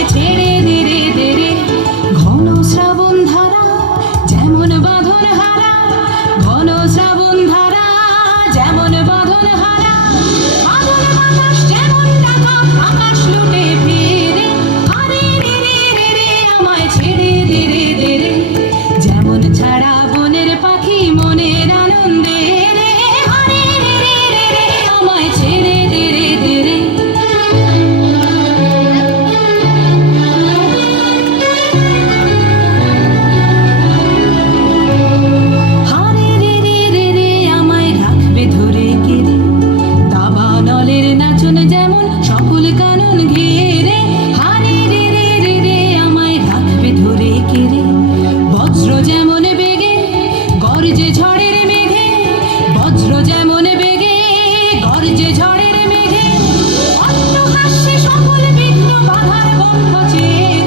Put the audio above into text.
আমায় ছেড়ে ধীরে ধীরে ঘন শ্রাবণ ধারা যেমন বাঁধন হারা ঘন শ্রাবণ ধারা যেমন বাঁধন হারা আগুন বাতাস যেমন ডাকা আকাশ লুটে ফিরে আরে রে রে রে রে আমায় ছেড়ে ধীরে ধীরে যেমন ছাড়া বনের পাখি মনের আনন্দে রে আরে রে রে রে রে আমায় ছেড়ে ধীরে ধীরে হারে রে রে রে রে আমায় রাখবে ধরে কেড়ে দাবানলের নাচন যেমন সকল কানন ঘিরে হারে রে রে রে রে আমায় রাখবে ধরে কেড়ে বজ্র যেমন বেগে গর্জে ঝড়ের মেঘে বজ্র যেমন বেগে গর্জে ঝড়ের মেঘে অট্টহাস্যে সকল বিঘ্ন বাধার বন্ধ চেয়ে